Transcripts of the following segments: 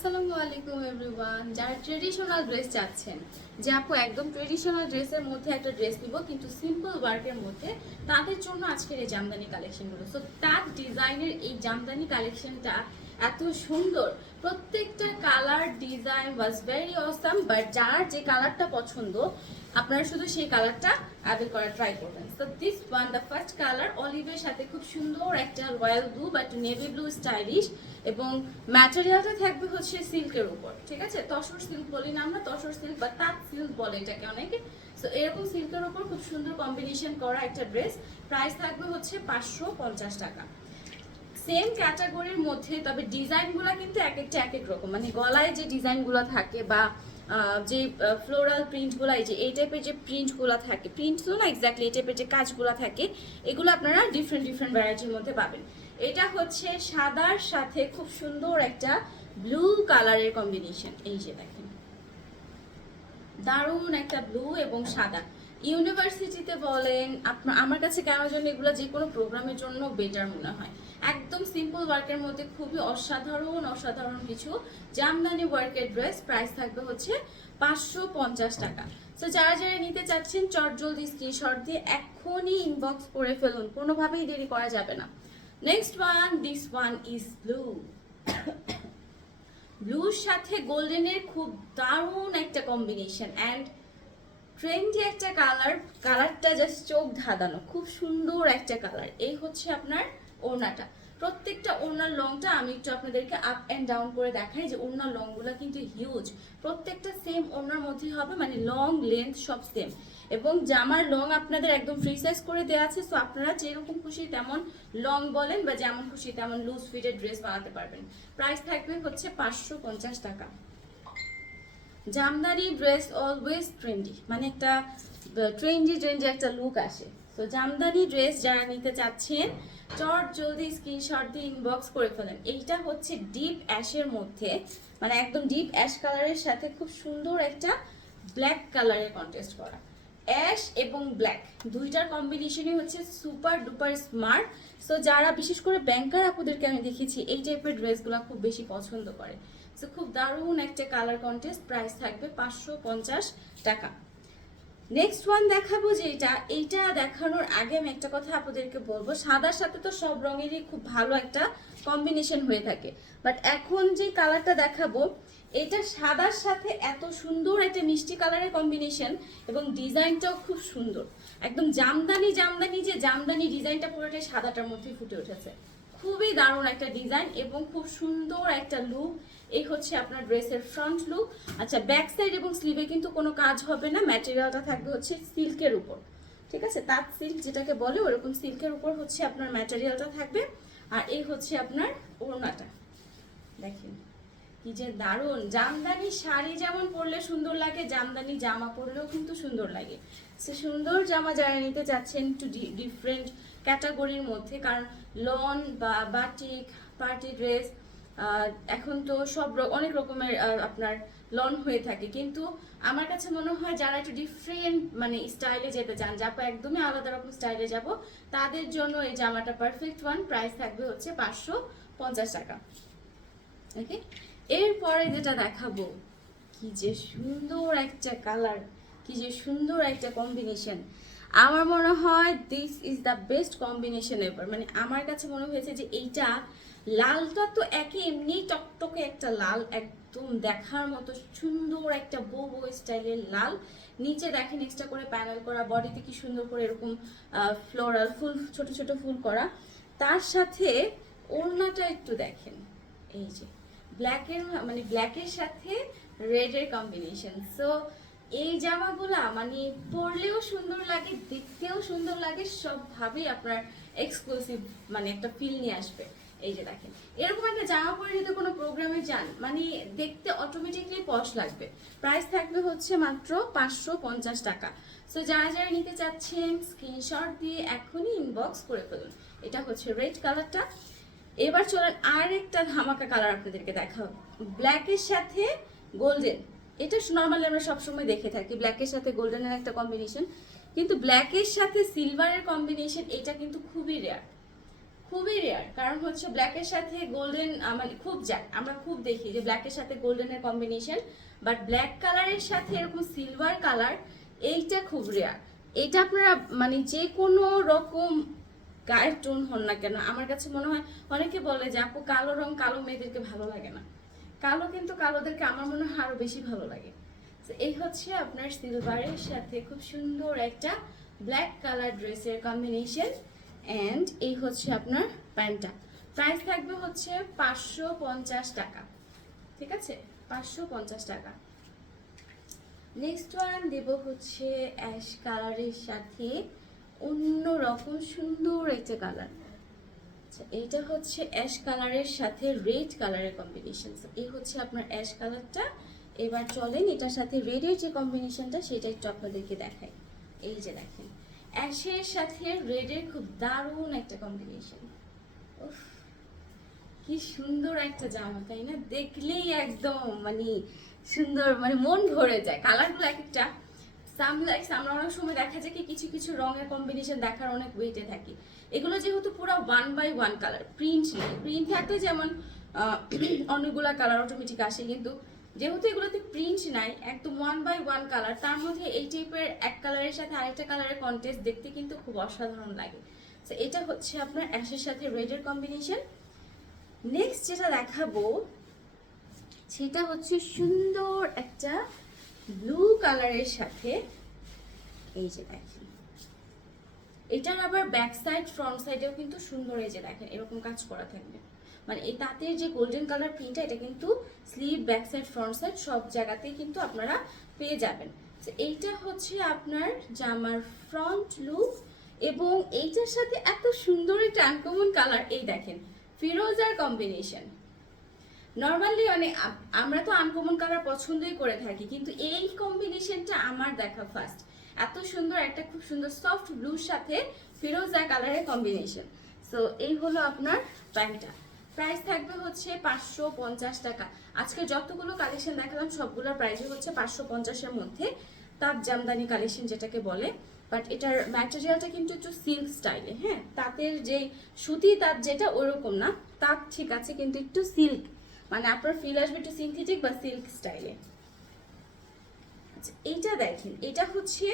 আসসালামু আলাইকুম এভরিওয়ান। যারা ট্রেডিশনাল ড্রেস চাচ্ছেন, যে আপু একদম ট্রেডিশনাল ড্রেসের মধ্যে একটা ড্রেস নিব, কিন্তু সিম্পল ওয়ার্কের মধ্যে, তাদের জন্য আজকের এই জামদানি কালেকশনগুলো সো তার ডিজাইনের এই জামদানি কালেকশনটা এত সুন্দর। প্রত্যেকটা colour design was very awesome but যার যে কালারটা পছন্দ আপনারা শুধু সেই কালারটা অ্যাভেল করার ট্রাই করবেন। তো this one the first colour অলিভের সাথে খুব সুন্দর একটা রয়্যাল ব্লু বা বাট নেভি ব্লু স্টাইলিশ এবং ম্যাটেরিয়ালটা থাকবে হচ্ছে সিল্কের উপর, ঠিক আছে? তসর সিল্ক বলি না আমরা, তসর সিল্ক বা তাঁত সিল্ক বলে এটাকে অনেকে। সো এরকম সিল্কের উপর খুব সুন্দর কম্বিনেশন করা একটা ড্রেস প্রাইস থাকবে হচ্ছে পাঁচশো পঞ্চাশ টাকা। সেম ক্যাটাগরির মধ্যে, তবে ডিজাইনগুলো কিন্তু এক একটা এক এক রকম। মানে গলায় যে ডিজাইনগুলো থাকে বা যে ফ্লোরাল প্রিন্টগুলো এই যে, এই টাইপের যে প্রিন্টগুলো থাকে প্রিন্ট তো না এক্স্যাক্টলি এই টাইপের যে কাজগুলো থাকে, এগুলো আপনারা ডিফারেন্ট ডিফারেন্ট ভ্যারাইটির মধ্যে পাবেন। এটা হচ্ছে সাদার সাথে খুব সুন্দর একটা ব্লু কালারের কম্বিনেশন এই যে দেখেন। দারুণ একটা ব্লু এবং সাদা। ইউনিভার্সিটিতে বলেন, আপনার, আমার কাছে কেন জন্য এগুলো যে কোনো প্রোগ্রামের জন্য বেটার মনে হয়। একদম সিম্পল ওয়ার্কের মধ্যে খুবই অসাধারণ অসাধারণ কিছু জামদানি ওয়ার্কের ড্রেস প্রাইস থাকবে হচ্ছে পাঁচশো পঞ্চাশ টাকা। তো যারা যারা নিতে চাচ্ছেন, চট জলদি স্ক্রিনশট দিয়ে এখনই ইনবক্স করে ফেলুন, কোনোভাবেই দেরি করা যাবে না। Next one this one is blue ব্লুর সাথে গোল্ডেনের খুব দারুণ একটা কম্বিনেশন অ্যান্ড ট্রেন্ডি একটা কালার কালারটা জাস্ট চোখ ধাঁধানো, খুব সুন্দর একটা কালার এই হচ্ছে আপনার ওড়নাটা। প্রত্যেকটা ওড়নার লংটা আমি একটু আপনাদেরকে আপ অ্যান্ড ডাউন করে দেখাই যে ওড়নার লংগুলো কিন্তু হিউজ প্রত্যেকটা সেম ওড়নার মধ্যে হবে মানে লং লেন্থ সব সেম এবং জামার লং আপনাদের একদম ফ্রি সাইজ করে দেওয়া আছে সো আপনারা যেরকম খুশি তেমন লং বলেন বা যেমন খুশি তেমন লুজ ফিটের ড্রেস বানাতে পারবেন। প্রাইস থাকবে হচ্ছে পাঁচশো পঞ্চাশ টাকা। জামদানি ড্রেস অলওয়েজ ট্রেন্ডি মানে একটা ট্রেন্ডি ট্রেন্ডি একটা লুক আসে। তো জামদানি ড্রেস যারা নিতে চাচ্ছেন, চট জলদি স্ক্রিনশট দিয়ে ইনবক্স করে ফেলেন। এইটা হচ্ছে ডিপ অ্যাশের মধ্যে মানে একদম ডিপ অ্যাশ কালারের সাথে খুব সুন্দর একটা ব্ল্যাক কালারের কন্টেস্ট করা। অ্যাশ এবং ব্ল্যাক দুইটার কম্বিনেশনই হচ্ছে সুপার ডুপার স্মার্ট সো যারা, বিশেষ করে ব্যাংকার আপুদেরকে আমি দেখেছি এই টাইপের ড্রেসগুলো খুব বেশি পছন্দ করে। সো খুব দারুণ একটা কালার কন্টেস্ট প্রাইস থাকবে পাঁচশো পঞ্চাশ টাকা। নেক্সট ওয়ান দেখাবো যে এটা এইটা দেখানোর আগে আমি একটা কথা আপনাদেরকে বলব, সাদার সাথে তো সব রঙেরই খুব ভালো একটা কম্বিনেশন হয়ে থাকে। বাট এখন যে কালারটা দেখাবো, এটা সাদার সাথে এত সুন্দর একটা মিষ্টি কালারের কম্বিনেশন এবং ডিজাইনটাও খুব সুন্দর। একদম জামদানি জামদানি যে জামদানি ডিজাইনটা পুরোটাই সাদাটার মধ্যে ফুটে উঠেছে। খুবই দারুণ একটা ডিজাইন এবং খুব সুন্দর একটা লুক এই হচ্ছে আপনার ড্রেসের ফ্রন্ট লুক আচ্ছা ব্যাক সাইড এবং স্লিভে কিন্তু কোনো কাজ হবে না। ম্যাটেরিয়ালটা থাকবে হচ্ছে সিল্কের উপর। ঠিক আছে? তাঁত সিল্ক যেটাকে বলে, ওরকম সিল্কের উপর হচ্ছে আপনার ম্যাটেরিয়ালটা থাকবে। আর এই হচ্ছে আপনার ওড়নাটা। দেখেন। কি যে দারুণ। জামদানি শাড়ি যেমন পরলে সুন্দর লাগে, জামদানি জামা পরলেও কিন্তু সুন্দর লাগে। সে সুন্দর জামা যারা নিতে চাচ্ছেন একটু ডিফারেন্ট ক্যাটাগরির মধ্যে, কারণ লন বা বাটিক পার্টি ড্রেস এখন তো সব অনেক রকমের আপনার লন হয়ে থাকে। কিন্তু আমার কাছে মনে হয় যারা একটু ডিফারেন্ট মানে স্টাইলে যেতে চান যাব একদমই আলাদা রকম স্টাইলে যাব, তাদের জন্য এই জামাটা পারফেক্ট ওয়ান প্রাইস থাকবে হচ্ছে পাঁচশো পঞ্চাশ টাকা। ওকে এরপরে যেটা দেখাবো, কি যে সুন্দর একটা কালার কি যে সুন্দর একটা কম্বিনেশন আমার মনে হয় this is the best combination ever মানে আমার কাছে মনে হয়েছে যে এইটা লালটা তো একে এমনি টকটকে একটা লাল, একদম দেখার মতো সুন্দর একটা বো বো স্টাইলের লাল। নিচে দেখেন এক্সট্রা করে প্যানেল করা বডিতে কি সুন্দর করে এরকম ফ্লোরাল ফুল, ছোট ছোট ফুল করা। তার সাথে ওড়নাটা একটু দেখেন। এই যে ব্ল্যাকের মানে ব্ল্যাকের সাথে রেডের কম্বিনেশন সো এই জামাগুলা মানে পরলেও সুন্দর লাগে, দেখতেও সুন্দর লাগে, সবভাবেই আপনার এক্সক্লুসিভ মানে একটা ফিল নিয়ে আসবে। এই যে দেখেন, এরকম একটা জামা পরে যদি কোনো প্রোগ্রামে যান মানে দেখতে অটোমেটিকলি পশ লাগবে। প্রাইস থাকবে হচ্ছে মাত্র পাঁচশো পঞ্চাশ টাকা। সো যারা যারা নিতে চাচ্ছেন স্ক্রিনশট দিয়ে এখনই ইনবক্স করে ফেলুন। এটা হচ্ছে রেড কালারটা এবার চলেন আর একটা ধামাকা কালার আপনাদেরকে দেখাবো ব্ল্যাকের সাথে গোল্ডেন এটা নর্মালি আমরা সবসময় দেখে থাকি ব্ল্যাকের সাথে গোল্ডেনের একটা কম্বিনেশন কিন্তু ব্ল্যাকের সাথে সিলভারের কম্বিনেশন এটা কিন্তু খুবই রেয়ার খুবই রেয়ার কারণ হচ্ছে ব্ল্যাকের সাথে গোল্ডেন মানে খুব যায় আমরা খুব দেখি যে ব্ল্যাকের সাথে গোল্ডেনের কম্বিনেশন বাট ব্ল্যাক কালারের সাথে এরকম সিলভার কালার এইটা খুব রেয়ার এটা আপনারা মানে যে কোনো রকম গায়ের টোন হন না কেন? আমার কাছে মনে হয় অনেকে বলে যে, আপু, কালো রং কালো মেয়েদেরকে ভালো লাগে না। কালো কিন্তু কালোদেরকে আমার মনে হয় আরও বেশি ভালো লাগে। এই হচ্ছে আপনার সিলভারের সাথে খুব সুন্দর একটা ব্ল্যাক কালার ড্রেসের কম্বিনেশন অ্যান্ড এই হচ্ছে আপনার প্যান্টটা। প্রাইস থাকবে হচ্ছে পাঁচশো পঞ্চাশ টাকা। ঠিক আছে? পাঁচশো পঞ্চাশ টাকা। নেক্সট ওয়ান দেব হচ্ছে অ্যাশ কালারের সাথে অন্য রকম সুন্দর একটা কালার আচ্ছা এইটা হচ্ছে অ্যাশ কালারের সাথে রেড কালারের কম্বিনেশন এই হচ্ছে আপনার অ্যাশ কালারটা এবার চলেন এটার সাথে রেডের যে কম্বিনেশনটা সেটা একটু আপনাদেরকে দেখাই। এই যে দেখেন অ্যাশের সাথে রেডের খুব দারুণ একটা কম্বিনেশন কি সুন্দর একটা জামা, তাই না? দেখলেই একদম মানে সুন্দর মানে মন ভরে যায়। কালারগুলো এক একটা। সামলাইক্স আমরা অনেক সময় দেখা যায় কি কিছু কিছু রঙের কম্বিনেশন দেখার অনেক ওয়েটে থাকি। এগুলো যেহেতু পুরো one by one colour print নেই। প্রিন্ট থাকলে যেমন অনেকগুলা কালার অটোমেটিক আসে, কিন্তু যেহেতু এগুলোতে প্রিন্ট নাই, একদম ওয়ান বাই ওয়ান কালার তার মধ্যে এই টাইপের এক কালারের সাথে আরেকটা কালারের কন্টেস্ট দেখতে কিন্তু খুব অসাধারণ লাগে। তো এটা হচ্ছে আপনার অ্যাশের সাথে রেডের কম্বিনেশন নেক্সট যেটা দেখাবো, সেটা হচ্ছে সুন্দর একটা ব্লু কালারের সাথে এই যে দেখেন। এটার আবার ব্যাক সাইড ফ্রন্ট সাইডেও কিন্তু সুন্দর এই যে দেখেন, এরকম কাজ করা থাকবে। মানে এই তাঁতের যে গোল্ডেন কালার প্রিন্টটা এটা কিন্তু sleeve back side front side সব জায়গাতেই কিন্তু আপনারা পেয়ে যাবেন। তো এইটা হচ্ছে আপনার জামার ফ্রন্ট লুক এবং এইটার সাথে এত সুন্দর একটা আনকমন কালার এই দেখেন ফিরোজার কম্বিনেশন নর্মালি মানে আমরা তো আনকমন কালার পছন্দই করে থাকি, কিন্তু এই কম্বিনেশনটা আমার দেখা ফার্স্ট এত সুন্দর একটা খুব সুন্দর সফট ব্লুর সাথে ফিরোজা কালারের কম্বিনেশন সো এই হলো আপনার প্যান্টটা প্রাইস থাকবে হচ্ছে পাঁচশো পঞ্চাশ টাকা। আজকে যতগুলো কালেকশন দেখালাম, সবগুলোর প্রাইসই হচ্ছে পাঁচশো পঞ্চাশের মধ্যে। তাঁত জামদানি কালেকশন যেটাকে বলে। বাট এটার ম্যাটেরিয়ালটা কিন্তু একটু সিল্ক স্টাইলে হ্যাঁ? তাঁতের যে সুতি তাঁত যেটা, ওরকম না। তাঁত ঠিক আছে, কিন্তু একটু সিল্ক মানে আপনার ফিল আসবে একটু সিনথেটিক বা সিল্ক স্টাইলে আচ্ছা এইটা দেখেন, এটা হচ্ছে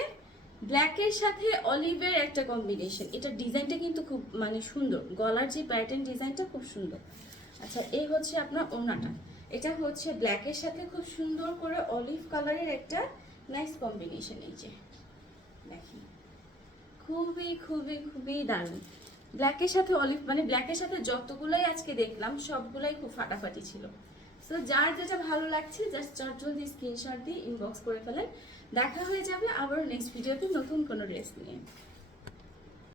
ব্ল্যাকের সাথে অলিভের একটা কম্বিনেশন এটা ডিজাইনটা কিন্তু খুব মানে সুন্দর। গলার যে প্যাটার্ন ডিজাইনটা খুব সুন্দর। আচ্ছা এই হচ্ছে আপনার ওনাটা এটা হচ্ছে ব্ল্যাকের সাথে খুব সুন্দর করে অলিভ কালারের একটা নাইস কম্বিনেশন এই যে। দেখেন। খুবই খুবই খুবই দারুণ। ব্ল্যাকের সাথে অলিভ মানে ব্ল্যাকের সাথে যতগুলোই আজকে দেখলাম, সবগুলাই খুব ফাটাফাটি ছিল। সো যার যেটা ভালো লাগছে জাস্ট চট জলদি স্ক্রিনশট দিয়ে ইনবক্স করে ফেলেন। দেখা হয়ে যাবে আবার নেক্সট ভিডিওতে নতুন কোনো ড্রেস নিয়ে।